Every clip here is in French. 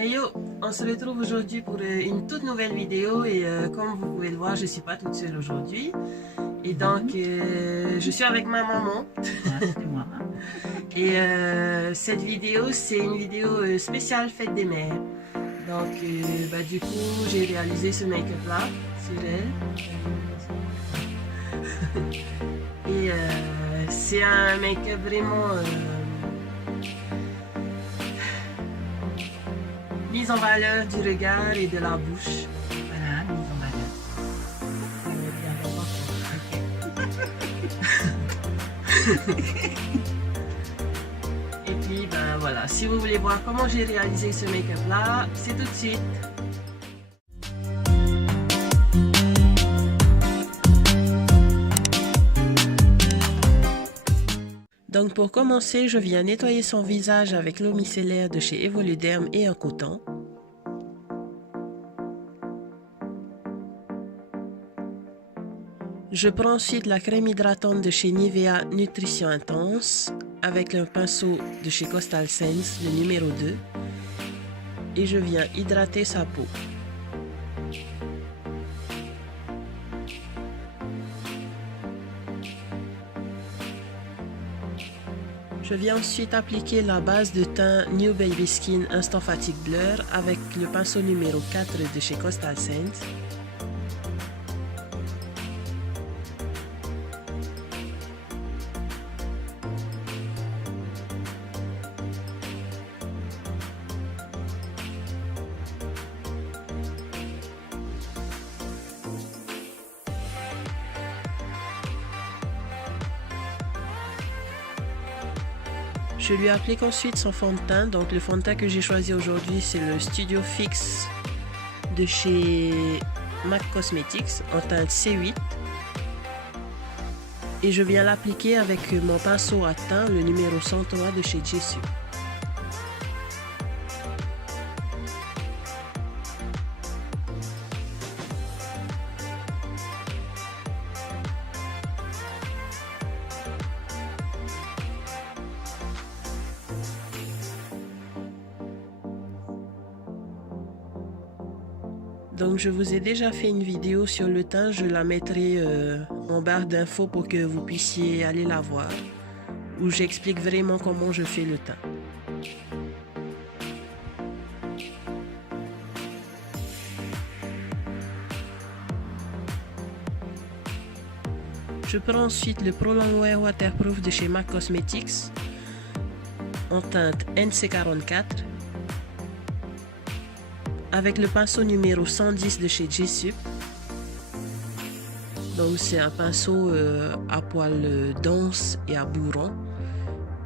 Hey yo, on se retrouve aujourd'hui pour une toute nouvelle vidéo et comme vous pouvez le voir, je ne suis pas toute seule aujourd'hui. Et donc, je suis avec ma maman. C'est moi. Et cette vidéo, c'est une vidéo spéciale fête des mères. Donc, du coup, j'ai réalisé ce make-up là sur elle. Et c'est un make-up vraiment mise en valeur du regard et de la bouche. Voilà, mise en valeur. Et puis, voilà, si vous voulez voir comment j'ai réalisé ce make-up là, c'est tout de suite. Donc pour commencer, je viens nettoyer son visage avec l'eau micellaire de chez Evoluderm et un coton. Je prends ensuite la crème hydratante de chez Nivea Nutrition Intense avec un pinceau de chez Coastal Scents, le numéro 2. Et je viens hydrater sa peau. Je viens ensuite appliquer la base de teint New Baby Skin Instant Fatigue Blur avec le pinceau numéro 4 de chez Coastal Scents. Je lui applique ensuite son fond de teint. Donc le fond de teint que j'ai choisi aujourd'hui, c'est le Studio Fix de chez MAC Cosmetics en teinte C8. Et je viens l'appliquer avec mon pinceau à teint, le numéro 103 de chez Jessup. Donc je vous ai déjà fait une vidéo sur le teint, je la mettrai en barre d'infos pour que vous puissiez aller la voir, où j'explique vraiment comment je fais le teint. Je prends ensuite le Pro Longwear Waterproof de chez MAC Cosmetics en teinte NC44. Avec le pinceau numéro 110 de chez Jessup. Donc c'est un pinceau à poils dense et à bout rond.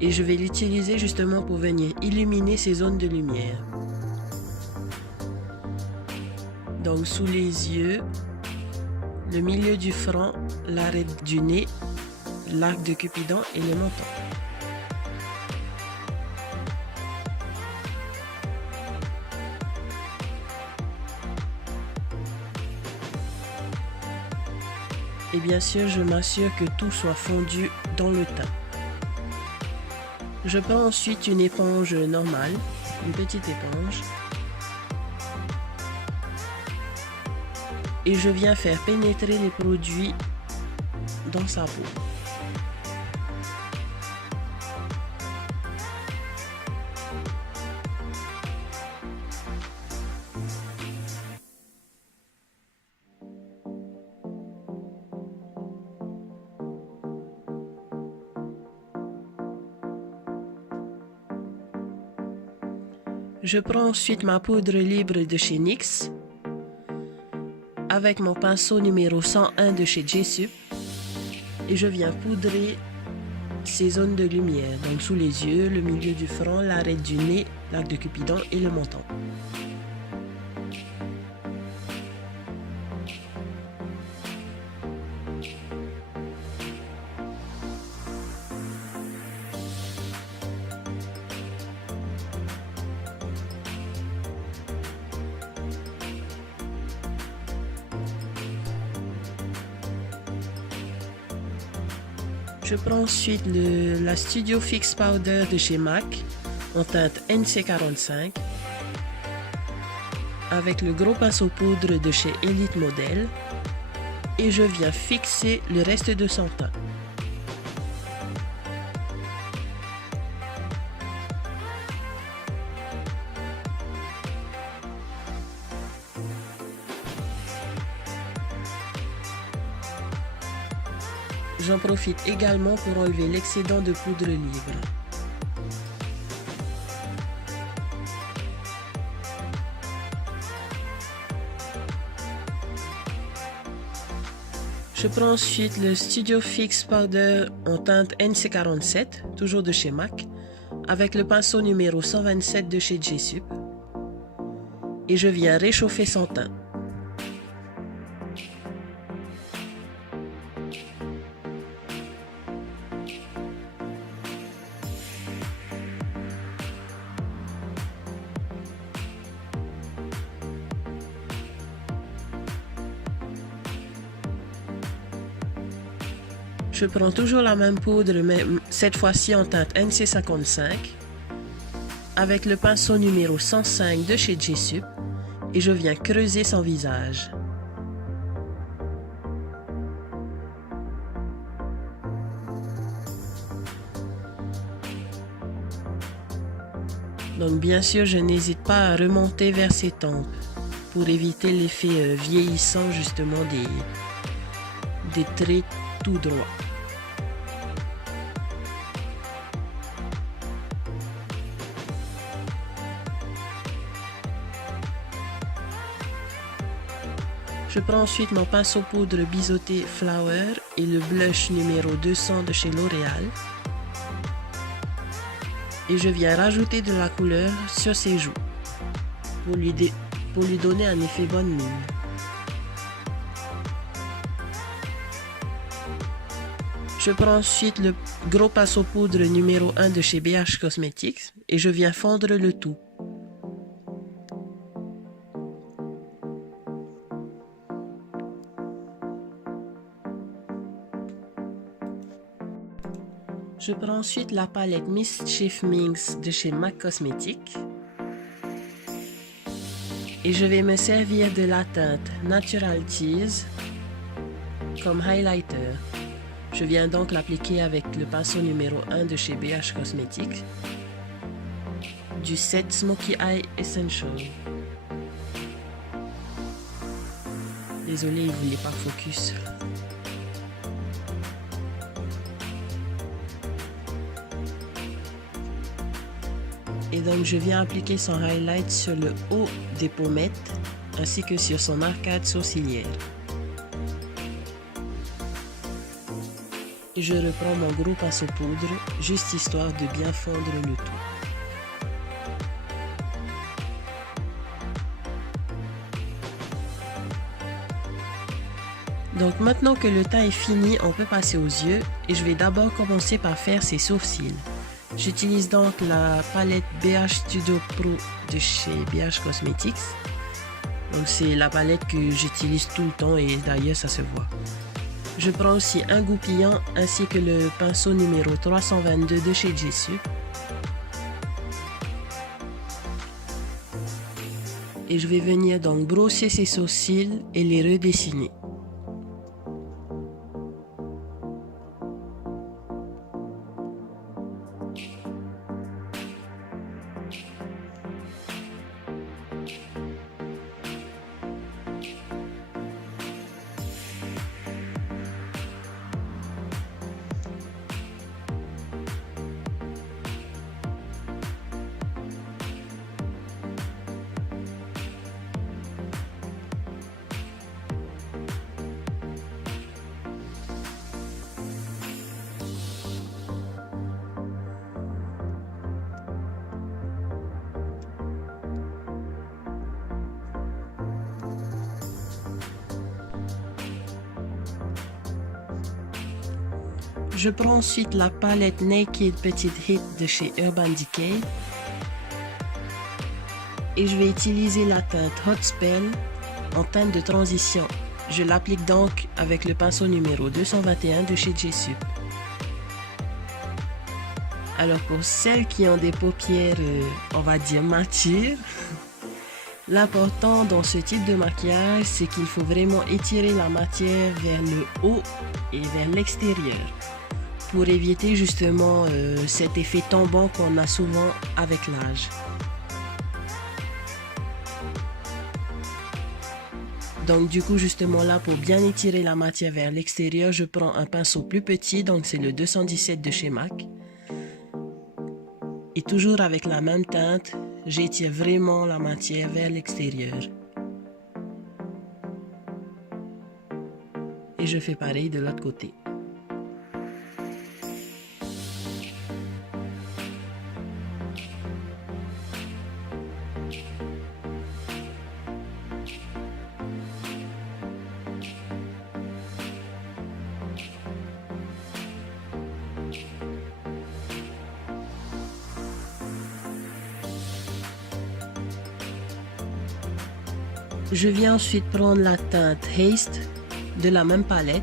Et je vais l'utiliser justement pour venir illuminer ces zones de lumière. Donc sous les yeux, le milieu du front, l'arête du nez, l'arc de Cupidon et le menton. Et bien sûr, je m'assure que tout soit fondu dans le teint. Je prends ensuite une éponge normale, une petite éponge. Et je viens faire pénétrer les produits dans sa peau. Je prends ensuite ma poudre libre de chez NYX avec mon pinceau numéro 101 de chez Jessup et je viens poudrer ces zones de lumière, donc sous les yeux, le milieu du front, l'arête du nez, l'arc de Cupidon et le menton. Je prends ensuite la Studio Fix Powder de chez MAC en teinte NC45 avec le gros pinceau poudre de chez Elite Model et je viens fixer le reste de son teint. J'en profite également pour enlever l'excédent de poudre libre. Je prends ensuite le Studio Fix Powder en teinte NC47, toujours de chez MAC, avec le pinceau numéro 127 de chez J-Sup. Et je viens réchauffer son teint. Je prends toujours la même poudre, mais cette fois-ci en teinte NC55, avec le pinceau numéro 105 de chez J-Sup, et je viens creuser son visage. Donc bien sûr, je n'hésite pas à remonter vers ses tempes, pour éviter l'effet vieillissant justement des traits tout droits. Je prends ensuite mon pinceau poudre biseauté Flower et le blush numéro 200 de chez L'Oréal. Et je viens rajouter de la couleur sur ses joues pour lui donner un effet bonne mine. Je prends ensuite le gros pinceau poudre numéro 1 de chez BH Cosmetics et je viens fondre le tout. Je prends ensuite la palette Mischief Minx de chez MAC Cosmetics et je vais me servir de la teinte Natural Tease comme highlighter. Je viens donc l'appliquer avec le pinceau numéro 1 de chez BH Cosmetics du set Smoky Eye Essential. Désolé, il ne voulait pas focus. Et donc je viens appliquer son highlight sur le haut des pommettes ainsi que sur son arcade sourcilière. Et je reprends mon gros pinceau poudre juste histoire de bien fondre le tout. Donc maintenant que le teint est fini, on peut passer aux yeux et je vais d'abord commencer par faire ses sourcils. J'utilise donc la palette BH Studio Pro de chez BH Cosmetics. Donc c'est la palette que j'utilise tout le temps et d'ailleurs ça se voit. Je prends aussi un goupillant ainsi que le pinceau numéro 322 de chez J-Sup. Et je vais venir donc brosser ses sourcils et les redessiner. Je prends ensuite la palette Naked Petite Hit de chez Urban Decay et je vais utiliser la teinte Hot Spell en teinte de transition. Je l'applique donc avec le pinceau numéro 221 de chez J-Sup. Alors pour celles qui ont des paupières, on va dire matures, L'important dans ce type de maquillage, c'est qu'il faut vraiment étirer la matière vers le haut et vers l'extérieur pour éviter justement cet effet tombant qu'on a souvent avec l'âge. Donc du coup justement là, pour bien étirer la matière vers l'extérieur, je prends un pinceau plus petit, donc c'est le 217 de chez MAC. Et toujours avec la même teinte, j'étire vraiment la matière vers l'extérieur. Et je fais pareil de l'autre côté. Je viens ensuite prendre la teinte Haste de la même palette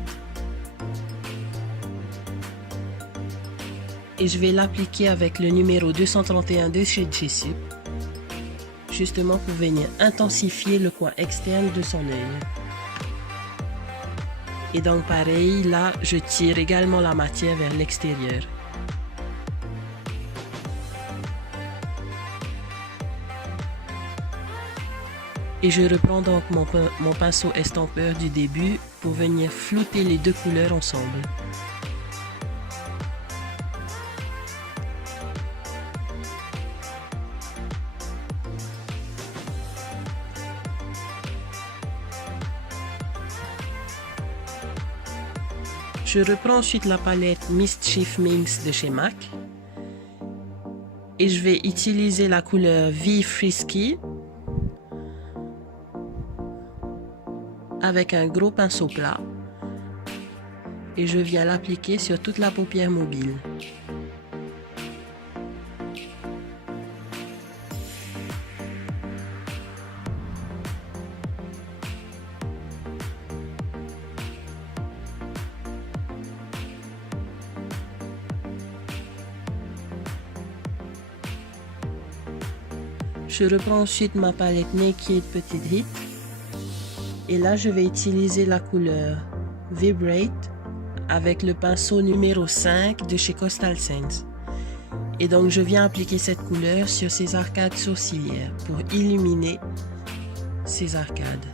et je vais l'appliquer avec le numéro 231 de chez Jessup, justement pour venir intensifier le coin externe de son œil. Et donc pareil, là je tire également la matière vers l'extérieur. Et je reprends donc mon pinceau estampeur du début pour venir flouter les deux couleurs ensemble. Je reprends ensuite la palette Mischief Minx de chez MAC. Et je vais utiliser la couleur V Frisky avec un gros pinceau plat et je viens l'appliquer sur toute la paupière mobile. Je reprends ensuite ma palette Naked Petite Hit. Et là, je vais utiliser la couleur Vibrate avec le pinceau numéro 5 de chez Coastal Scents. Et donc, je viens appliquer cette couleur sur ces arcades sourcilières pour illuminer ces arcades.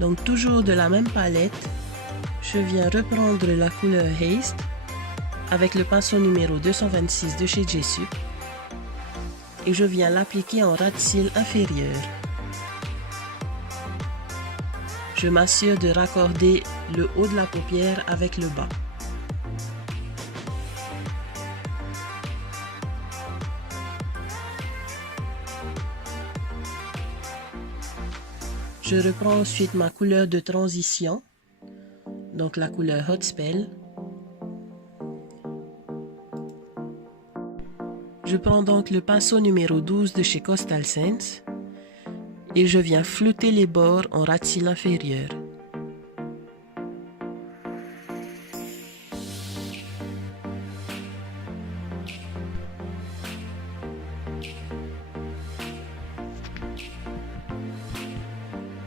Donc, toujours de la même palette, je viens reprendre la couleur Haste avec le pinceau numéro 226 de chez Jessup et je viens l'appliquer en ras de cils inférieur. Je m'assure de raccorder le haut de la paupière avec le bas. Je reprends ensuite ma couleur de transition, donc la couleur Hot Spell. Je prends donc le pinceau numéro 12 de chez Coastal Scents et je viens flouter les bords en ras de cils inférieur.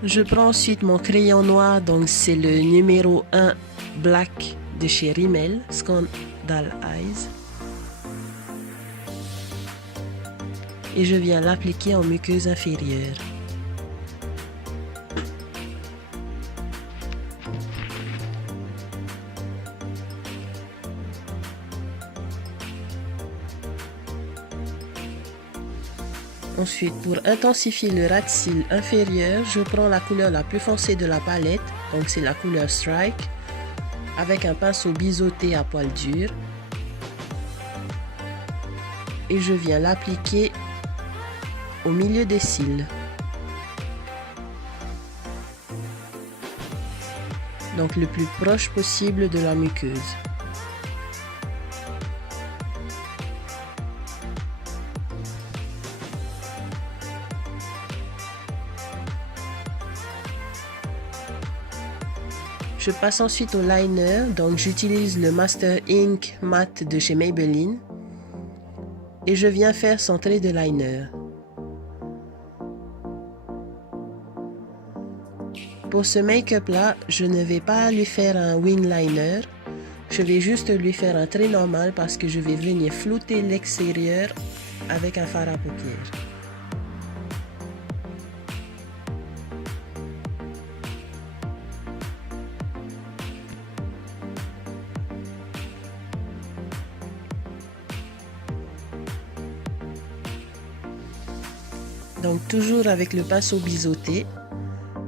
Je prends ensuite mon crayon noir, donc c'est le numéro 1 Black de chez Rimmel, Scandal Eyes. Et je viens l'appliquer en muqueuse inférieure. Ensuite, pour intensifier le ras de cils inférieur, je prends la couleur la plus foncée de la palette, donc c'est la couleur Strike, avec un pinceau biseauté à poil dur. Et je viens l'appliquer au milieu des cils. Donc le plus proche possible de la muqueuse. Je passe ensuite au liner, donc j'utilise le Master Ink Matte de chez Maybelline et je viens faire son trait de liner. Pour ce make-up là, je ne vais pas lui faire un wing liner, je vais juste lui faire un trait normal parce que je vais venir flouter l'extérieur avec un fard à paupières. Donc toujours avec le pinceau biseauté,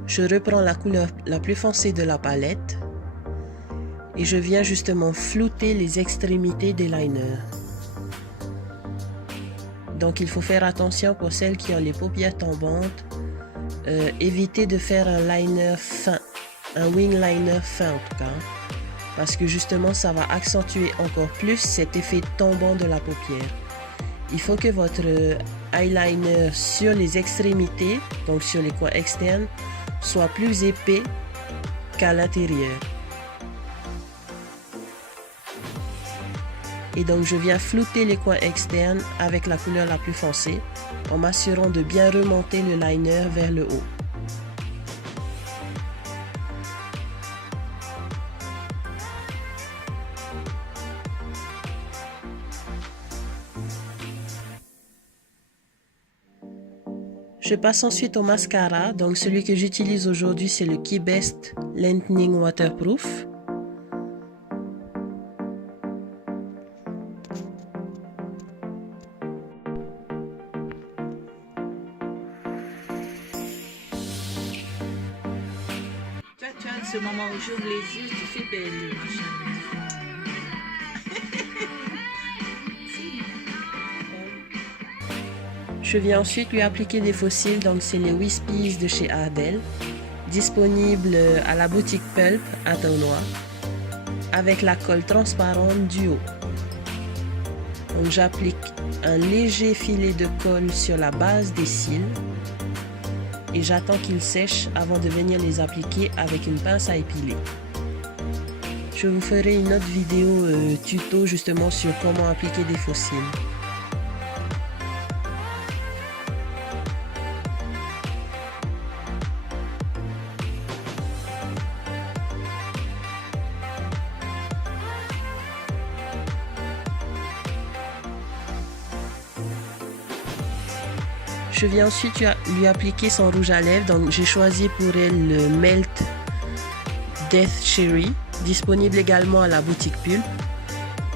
je reprends la couleur la plus foncée de la palette et je viens justement flouter les extrémités des liners. Donc il faut faire attention pour celles qui ont les paupières tombantes, évitez de faire un liner fin, un wing liner fin en tout cas, parce que justement ça va accentuer encore plus cet effet tombant de la paupière. Il faut que votre eyeliner sur les extrémités, donc sur les coins externes, soit plus épais qu'à l'intérieur. Et donc je viens flouter les coins externes avec la couleur la plus foncée en m'assurant de bien remonter le liner vers le haut. Je passe ensuite au mascara, donc celui que j'utilise aujourd'hui c'est le Key Best Lightning Waterproof. Tu as ce moment où j'ouvre les yeux, tu fais belle, ma chérie. Je viens ensuite lui appliquer des faux cils, donc c'est les Wispies de chez Ardell, disponibles à la boutique Pulp à Tournois, avec la colle transparente du haut. Donc j'applique un léger filet de colle sur la base des cils et j'attends qu'ils sèchent avant de venir les appliquer avec une pince à épiler. Je vous ferai une autre vidéo tuto justement sur comment appliquer des faux cils. Je viens ensuite lui appliquer son rouge à lèvres, donc j'ai choisi pour elle le Melt Death Cherry, disponible également à la boutique Pulp.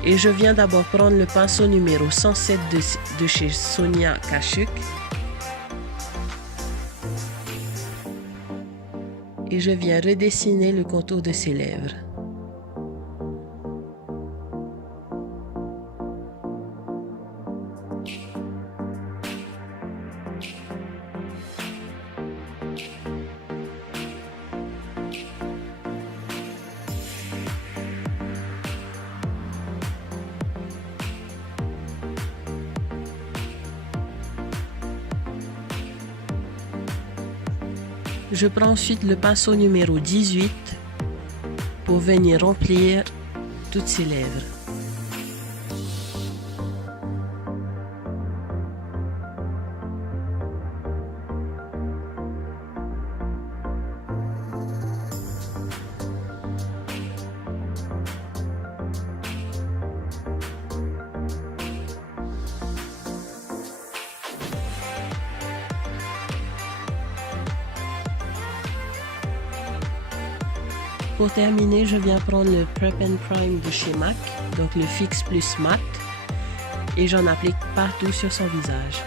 Et je viens d'abord prendre le pinceau numéro 107 de chez Sonia Kashuk. Et je viens redessiner le contour de ses lèvres. Je prends ensuite le pinceau numéro 18 pour venir remplir toutes ses lèvres. Pour terminer, je viens prendre le Prep and Prime de chez MAC, donc le Fix Plus Matte, et j'en applique partout sur son visage.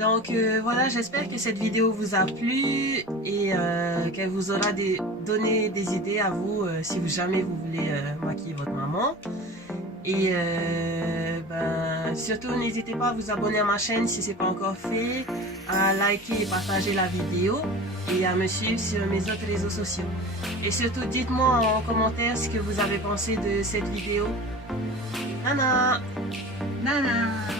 Donc voilà, j'espère que cette vidéo vous a plu et qu'elle vous aura donné des idées à vous si jamais vous voulez maquiller votre maman. Et surtout n'hésitez pas à vous abonner à ma chaîne si ce n'est pas encore fait, à liker et partager la vidéo et à me suivre sur mes autres réseaux sociaux. Et surtout dites-moi en commentaire ce que vous avez pensé de cette vidéo. Nana! Nana!